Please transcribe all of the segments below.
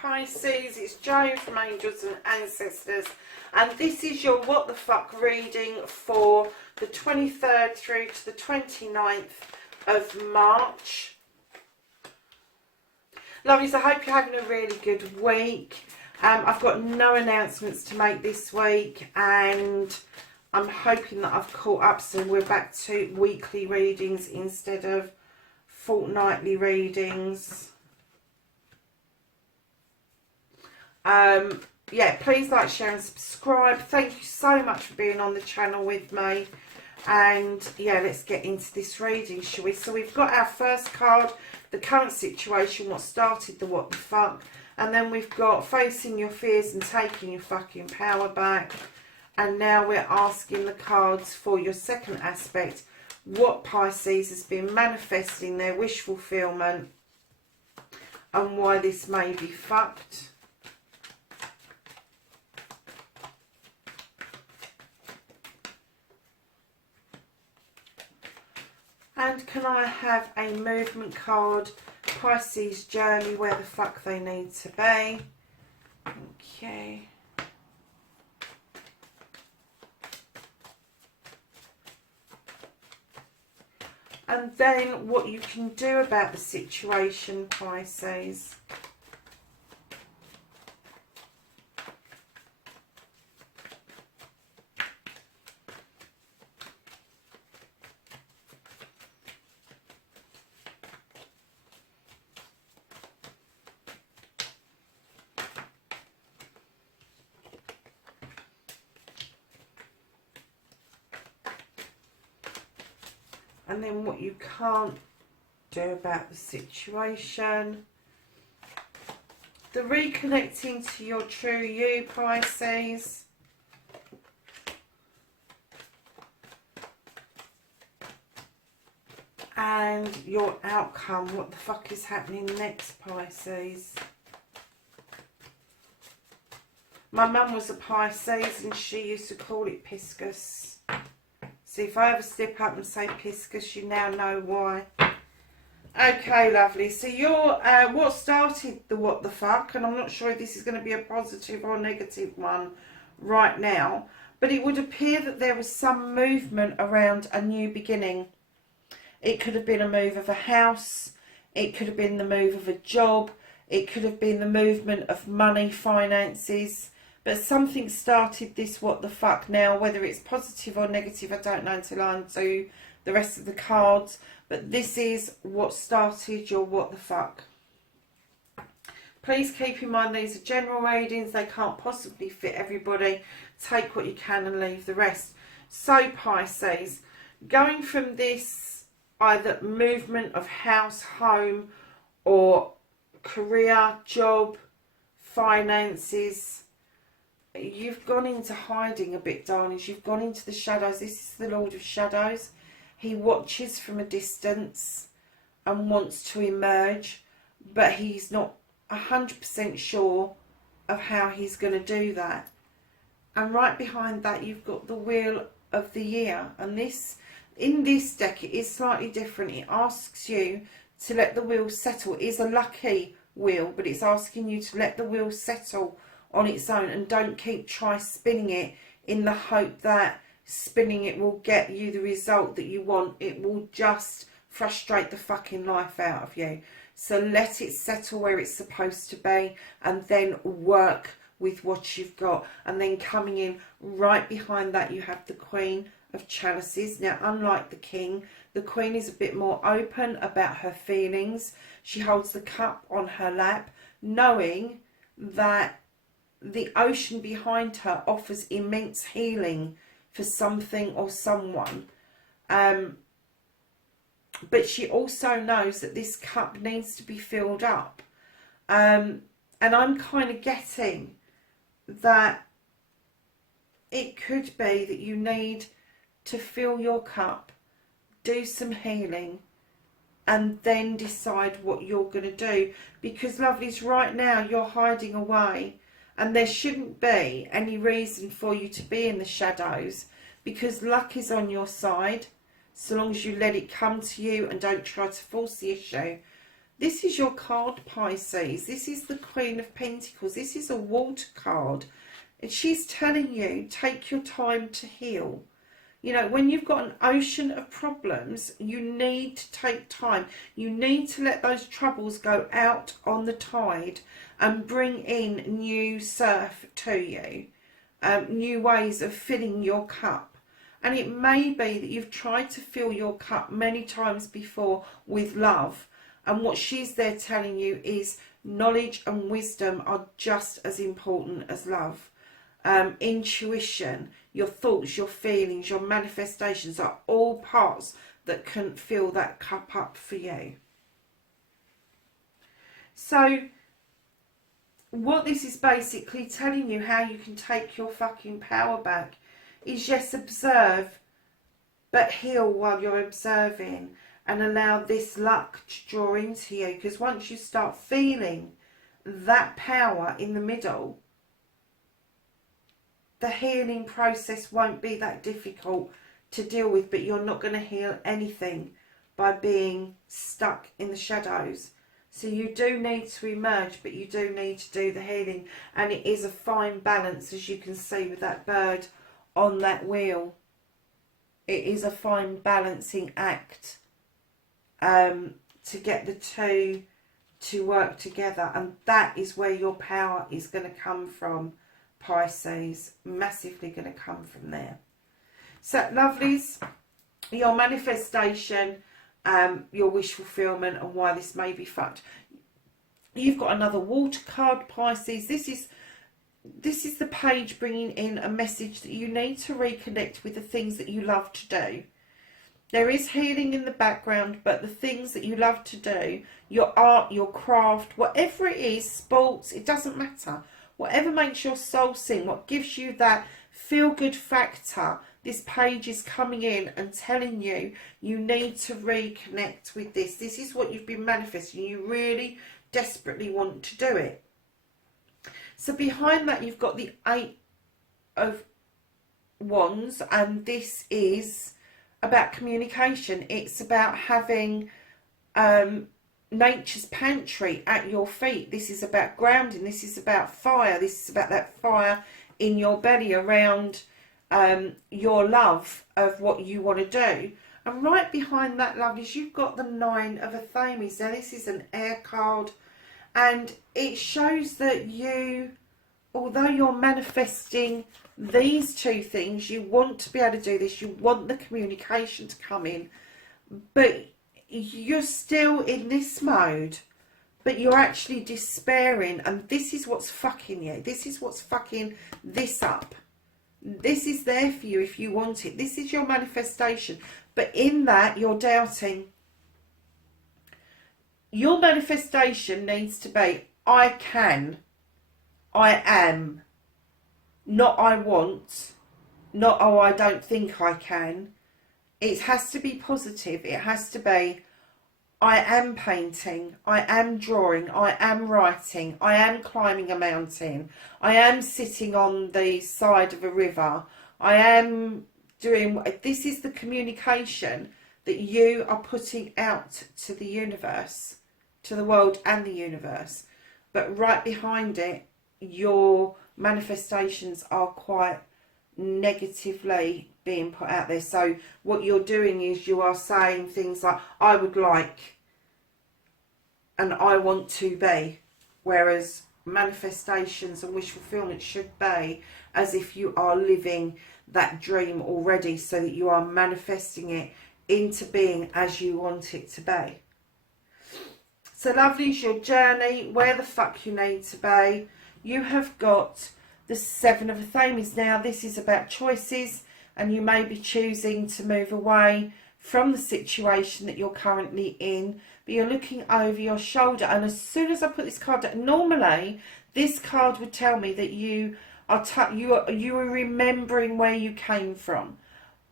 Pisces, it's Jo from Angels and Ancestors, and this is your what the fuck reading for the 23rd through to the 29th of March. Lovies, I hope you're having a really good week. I've got no announcements to make this week, and I'm hoping that I've caught up so we're back to weekly readings instead of fortnightly readings. Yeah, please like, share and subscribe. Thank you so much for being on the channel with me. And yeah, let's get into this reading, shall we? So we've got our first card, the current situation, what started the what the fuck. And then we've got facing your fears and taking your fucking power back. And now we're asking the cards for your second aspect, what Pisces has been manifesting their wish fulfillment and why this may be fucked. And can I have a movement card, Pisces journey, where the fuck they need to be. Okay. And then what you can do about the situation, Pisces. And then what you can't do about the situation. The reconnecting to your true you, Pisces. And your outcome. What the fuck is happening next, Pisces? My mum was a Pisces and she used to call it Pisces. So if I ever slip up and say Pisces, you now know why. Okay, lovely. So you're what started the what the fuck, and I'm not sure if this is going to be a positive or negative one right now, but it would appear that there was some movement around a new beginning. It could have been a move of a house, it could have been the move of a job, it could have been the movement of money, finances. But something started this what the fuck now. Whether it's positive or negative, I don't know until I undo the rest of the cards. But this is what started your what the fuck. Please keep in mind these are general readings. They can't possibly fit everybody. Take what you can and leave the rest. So Pisces, going from this either movement of house, home, or career, job, finances, you've gone into hiding a bit, darlings. You've gone into the shadows. This is the Lord of Shadows. He watches from a distance and wants to emerge, but he's not 100% sure of how he's going to do that. And right behind that, you've got the Wheel of the Year. And this, in this deck, it is slightly different. It asks you to let the wheel settle. It is a lucky wheel, but it's asking you to let the wheel settle on its own and don't try spinning it in the hope that spinning it will get you the result that you want. It will just frustrate the fucking life out of you. So let it settle where it's supposed to be and then work with what you've got. And then coming in right behind that, you have the Queen of Chalices. Now, unlike the King, the Queen is a bit more open about her feelings. She holds the cup on her lap, knowing that the ocean behind her offers immense healing for something or someone. But she also knows that this cup needs to be filled up. And I'm kind of getting that it could be that you need to fill your cup, do some healing, and then decide what you're going to do. Because, lovelies, right now you're hiding away, and there shouldn't be any reason for you to be in the shadows, because luck is on your side, so long as you let it come to you and don't try to force the issue. This is your card, Pisces. This is the Queen of Pentacles. This is a water card. And she's telling you, take your time to heal. You know, when you've got an ocean of problems, you need to take time. You need to let those troubles go out on the tide and bring in new surf to you. New ways of filling your cup. And it may be that you've tried to fill your cup many times before with love. And what she's there telling you is knowledge and wisdom are just as important as love. Intuition, your thoughts, your feelings, your manifestations are all parts that can fill that cup up for you. So what this is basically telling you, how you can take your fucking power back, is yes, observe, but heal while you're observing, and allow this luck to draw into you. Because once you start feeling that power in the middle, the healing process won't be that difficult to deal with. But you're not going to heal anything by being stuck in the shadows. So you do need to emerge, but you do need to do the healing. And it is a fine balance, as you can see with that bird on that wheel. It is a fine balancing act to get the two to work together. And that is where your power is going to come from, Pisces. Massively going to come from there. So, lovelies, your manifestation, your wish fulfillment, and why this may be fucked. You've got another water card, Pisces. This is the page bringing in a message that you need to reconnect with the things that you love to do. There is healing in the background, but the things that you love to do, your art, your craft, whatever it is, sports, it doesn't matter. Whatever makes your soul sing, what gives you that feel-good factor, this page is coming in and telling you, you need to reconnect with this. This is what you've been manifesting. You really desperately want to do it. So behind that, you've got the 8 of Wands, and this is about communication. It's about having nature's pantry at your feet. This is about grounding. This is about fire. This is about that fire in your belly around your love of what you want to do. And right behind that, lovelies, you've got the 9 of Athames. Now this is an air card, and it shows that you, although you're manifesting these two things, you want to be able to do this, you want the communication to come in, but you're still in this mode, but you're actually despairing, and this is what's fucking you. This is what's fucking this up. This is there for you if you want it. This is your manifestation, but in that you're doubting. Your manifestation needs to be, I can, I am, not I want, not oh I don't think I can. It has to be positive. It has to be, I am painting, I am drawing, I am writing, I am climbing a mountain, I am sitting on the side of a river, I am doing, this is the communication that you are putting out to the universe, to the world and the universe. But right behind it, your manifestations are quite negatively being put out there. So what you're doing is you are saying things like, I would like, and I want to be. Whereas manifestations and wish fulfillment should be as if you are living that dream already, so that you are manifesting it into being as you want it to be. So lovelies, your journey, where the fuck you need to be. You have got the 7 of Athames. Now this is about choices, and you may be choosing to move away from the situation that you're currently in, but you're looking over your shoulder. And as soon as I put this card down, normally this card would tell me that you are remembering where you came from.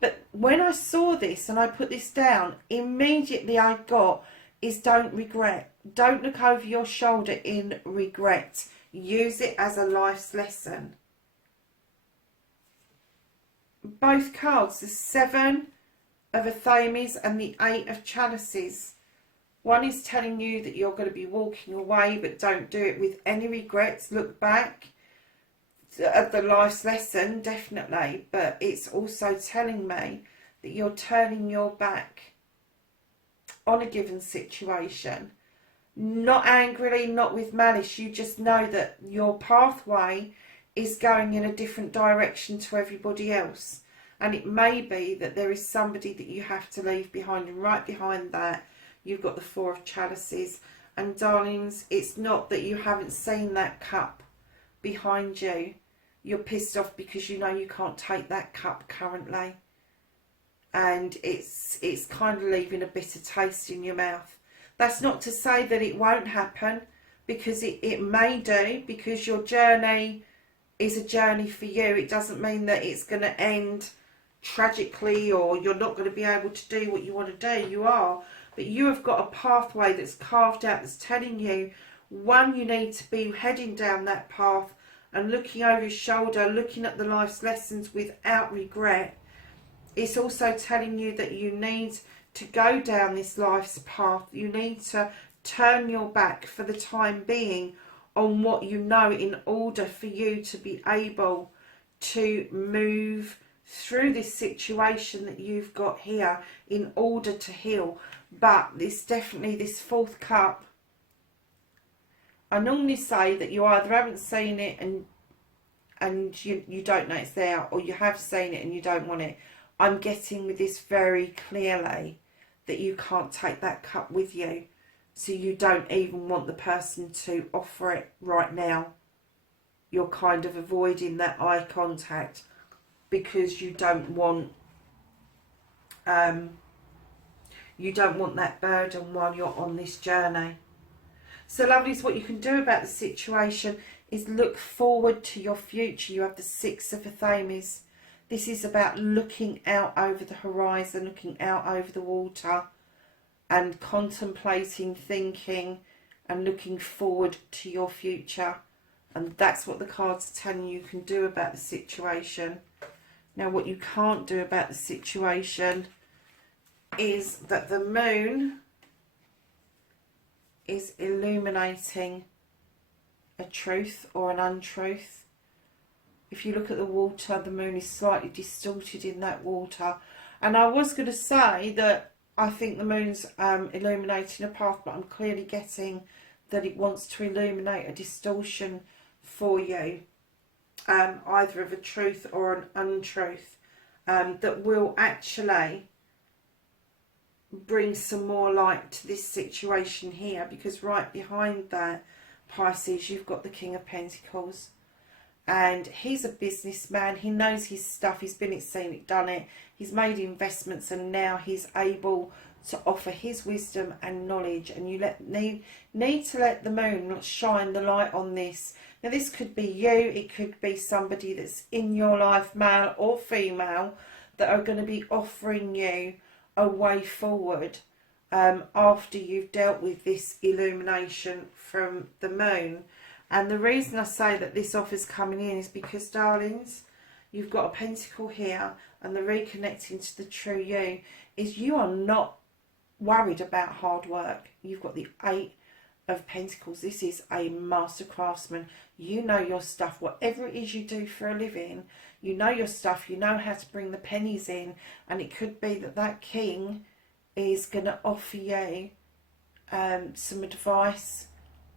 But when I saw this and I put this down, immediately I got is don't regret. Don't look over your shoulder in regret. Use it as a life's lesson. Both cards, the 7 of Athames and the 8 of Chalices. One is telling you that you're going to be walking away, but don't do it with any regrets. Look back at the life's lesson, definitely. But it's also telling me that you're turning your back on a given situation. Not angrily, not with malice. You just know that your pathway is going in a different direction to everybody else. And it may be that there is somebody that you have to leave behind. And right behind that, you've got the 4 of Chalices. And darlings, it's not that you haven't seen that cup behind you. You're pissed off because you know you can't take that cup currently. And it's kind of leaving a bitter taste in your mouth. That's not to say that it won't happen, because it may do, because your journey is a journey for you. It doesn't mean that it's going to end tragically or you're not going to be able to do what you want to do. You are. But you have got a pathway that's carved out that's telling you, one, you need to be heading down that path and looking over your shoulder, looking at the life's lessons without regret. It's also telling you that you need to go down this life's path. You need to turn your back for the time being on what you know in order for you to be able to move through this situation that you've got here in order to heal. But this definitely, this 4th cup, I normally say that you either haven't seen it and you don't know it's there, or you have seen it and you don't want it. I'm getting with this very clearly that you can't take that cup with you. So you don't even want the person to offer it right now. You're kind of avoiding that eye contact because you don't want that burden while you're on this journey. So lovelies, what you can do about the situation is look forward to your future. You have the 6 of Athames. This is about looking out over the horizon, looking out over the water and contemplating, thinking and looking forward to your future. And that's what the cards are telling you can do about the situation. Now, what you can't do about the situation is that the moon is illuminating a truth or an untruth. If you look at the water, the moon is slightly distorted in that water. And I was going to say that I think the moon's illuminating a path, but I'm clearly getting that it wants to illuminate a distortion for you, either of a truth or an untruth, that will actually bring some more light to this situation here. Because right behind that, Pisces, you've got the King of Pentacles. And he's a businessman. He knows his stuff. He's been it, seen it, done it. He's made investments, and now he's able to offer his wisdom and knowledge. And you need to let the moon shine the light on this. Now, this could be you. It could be somebody that's in your life, male or female, that are going to be offering you a way forward after you've dealt with this illumination from the moon. And the reason I say that this offer's coming in is because, darlings, you've got a pentacle here, and the reconnecting to the true you is you are not worried about hard work. You've got the 8 of Pentacles. This is a master craftsman. You know your stuff. Whatever it is you do for a living, you know your stuff. You know how to bring the pennies in. And it could be that that king is going to offer you some advice,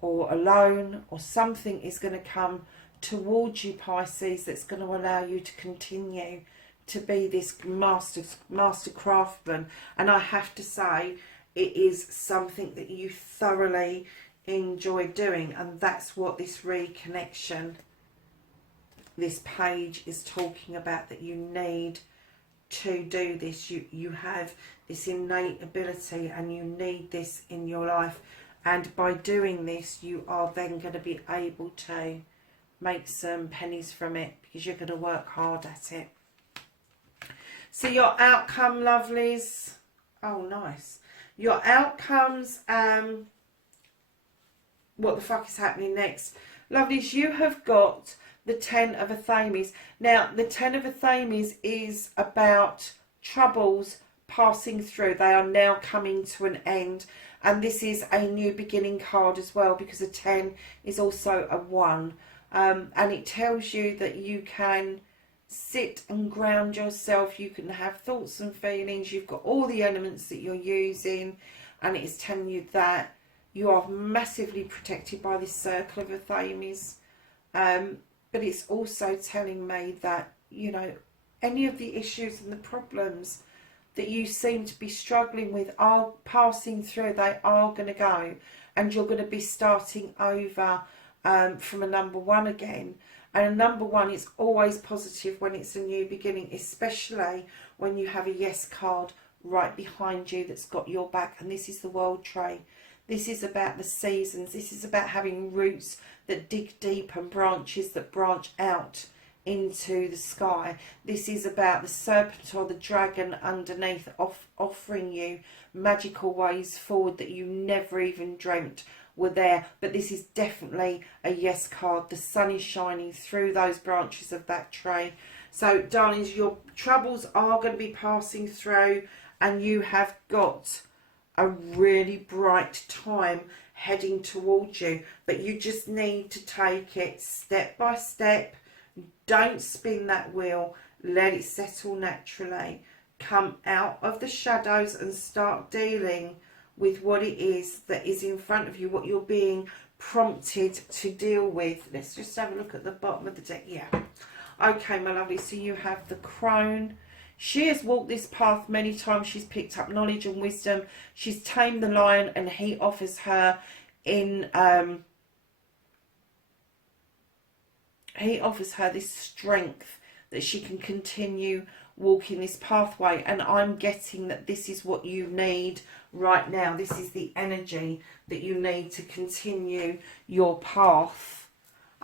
or a loan, or something is going to come towards you, Pisces, that's going to allow you to continue to be this master craftsman. And I have to say, it is something that you thoroughly enjoy doing, and that's what this reconnection, this page is talking about, that you need to do this. You have this innate ability, and you need this in your life. And by doing this, you are then going to be able to make some pennies from it, because you're going to work hard at it. So your outcome, lovelies. Oh, nice. Your outcomes, what the fuck is happening next? Lovelies, you have got the Ten of Athames. Now, the Ten of Athames is about troubles passing through. They are now coming to an end. And this is a new beginning card as well, because a 10 is also a 1. And it tells you that you can sit and ground yourself. You can have thoughts and feelings. You've got all the elements that you're using. And it is telling you that you are massively protected by this circle of Athames. But it's also telling me that, you know, any of the issues and the problems that you seem to be struggling with are passing through. They are going to go. And you're going to be starting over from a number 1 again. And a number 1 is always positive when it's a new beginning, especially when you have a yes card right behind you that's got your back. And this is the World Tree. This is about the seasons. This is about having roots that dig deep and branches that branch out into the sky. This is about the serpent or the dragon underneath offering you magical ways forward that you never even dreamt were there. But this is definitely a yes card. The sun is shining through those branches of that tree. So, darlings, your troubles are going to be passing through, and you have got a really bright time heading towards you. But you just need to take it step by step. Don't spin that wheel. Let it settle naturally. Come out of the shadows and start dealing with what it is that is in front of you, what you're being prompted to deal with. Let's just have a look at the bottom of the deck. Yeah. Okay, my lovely. So you have the crone. She has walked this path many times. She's picked up knowledge and wisdom. She's tamed the lion, and he offers her this strength that she can continue walking this pathway. And I'm getting that this is what you need right now. This is the energy that you need to continue your path.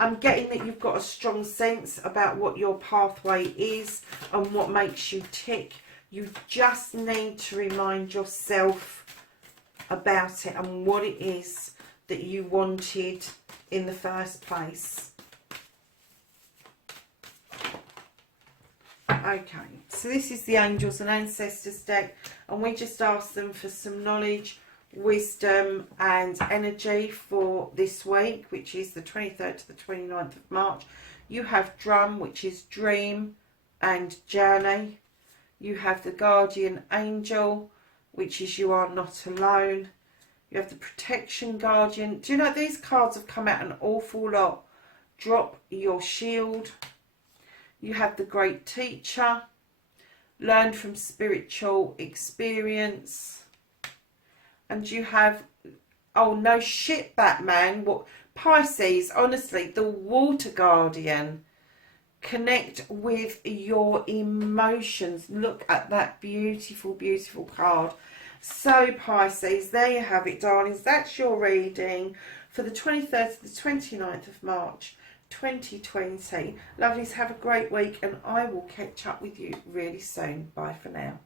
I'm getting that you've got a strong sense about what your pathway is and what makes you tick. You just need to remind yourself about it and what it is that you wanted in the first place. Okay, so this is the Angels and Ancestors deck, and we just asked them for some knowledge, wisdom and energy for this week, which is the 23rd to the 29th of March. You have Drum, which is dream and journey. You have the Guardian Angel, which is you are not alone. You have the Protection Guardian. Do you know these cards have come out an awful lot? Drop your shield. You have the Great Teacher. Learn from spiritual experience. And you have, oh no shit, Batman. What, Pisces, honestly, the Water Guardian. Connect with your emotions. Look at that beautiful, beautiful card. So, Pisces, there you have it, darlings. That's your reading for the 23rd to the 29th of March, 2020. Lovelies, have a great week, and I will catch up with you really soon. Bye for now.